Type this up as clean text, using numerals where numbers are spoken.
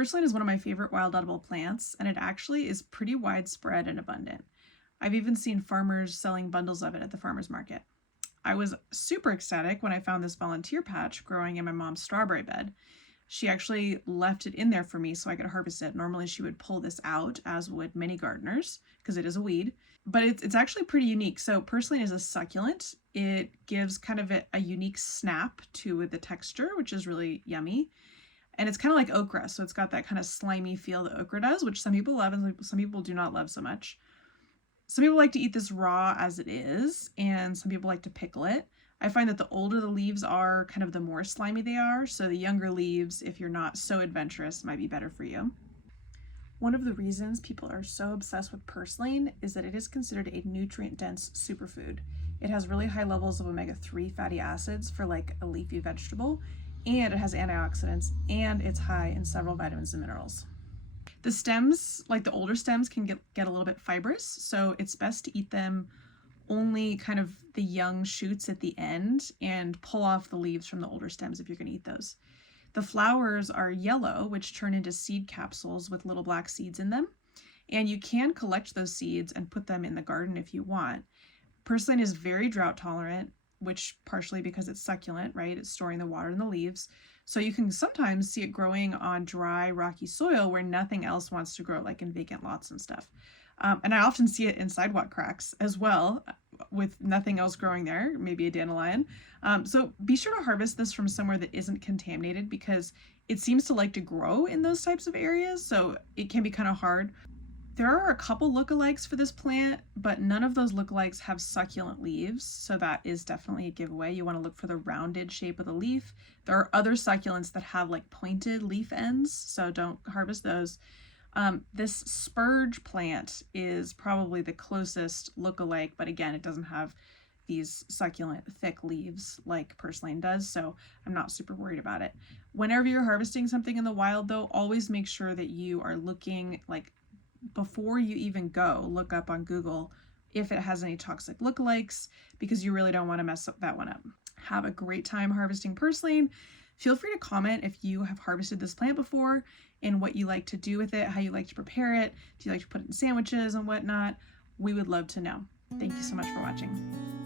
Purslane is one of my favorite wild edible plants, and it actually is pretty widespread and abundant. I've even seen farmers selling bundles of it at the farmer's market. I was super ecstatic when I found this volunteer patch growing in my mom's strawberry bed. She actually left it in there for me so I could harvest it. Normally she would pull this out, as would many gardeners, because it is a weed. But it's actually pretty unique. So Purslane is a succulent. It gives kind of a unique snap to the texture, which is really yummy. And it's kind of like okra, so it's got that kind of slimy feel that okra does, which some people love and some people do not love so much. Some people like to eat this raw as it is, and some people like to pickle it. I find that the older the leaves are, kind of the more slimy they are, so the younger leaves, if you're not so adventurous, might be better for you. One of the reasons people are so obsessed with purslane is that it is considered a nutrient-dense superfood. It has really high levels of omega-3 fatty acids for like a leafy vegetable, and it has antioxidants, and it's high in several vitamins and minerals. The stems, like the older stems, can get a little bit fibrous, so it's best to eat them only kind of the young shoots at the end and pull off the leaves from the older stems if you're going to eat those. The flowers are yellow, which turn into seed capsules with little black seeds in them, and you can collect those seeds and put them in the garden if you want. Purslane is very drought tolerant, which partially because it's succulent, right? It's storing the water in the leaves. So you can sometimes see it growing on dry, rocky soil where nothing else wants to grow, like in vacant lots and stuff. And I often see it in sidewalk cracks as well, with nothing else growing there, maybe a dandelion. So be sure to harvest this from somewhere that isn't contaminated, because it seems to like to grow in those types of areas, so it can be kind of hard. There are a couple lookalikes for this plant, but none of those lookalikes have succulent leaves, so that is definitely a giveaway. You want to look for the rounded shape of the leaf. There are other succulents that have like pointed leaf ends, so don't harvest those. This spurge plant is probably the closest lookalike, but again, it doesn't have these succulent thick leaves like purslane does, so I'm not super worried about it. Whenever you're harvesting something in the wild though, always make sure that you are looking, like before you even go, look up on Google if it has any toxic lookalikes, because you really don't want to mess that one up. Have a great time harvesting purslane. Feel free to comment if you have harvested this plant before and what you like to do with it, how you like to prepare it. Do you like to put it in sandwiches and whatnot? We would love to know. Thank you so much for watching.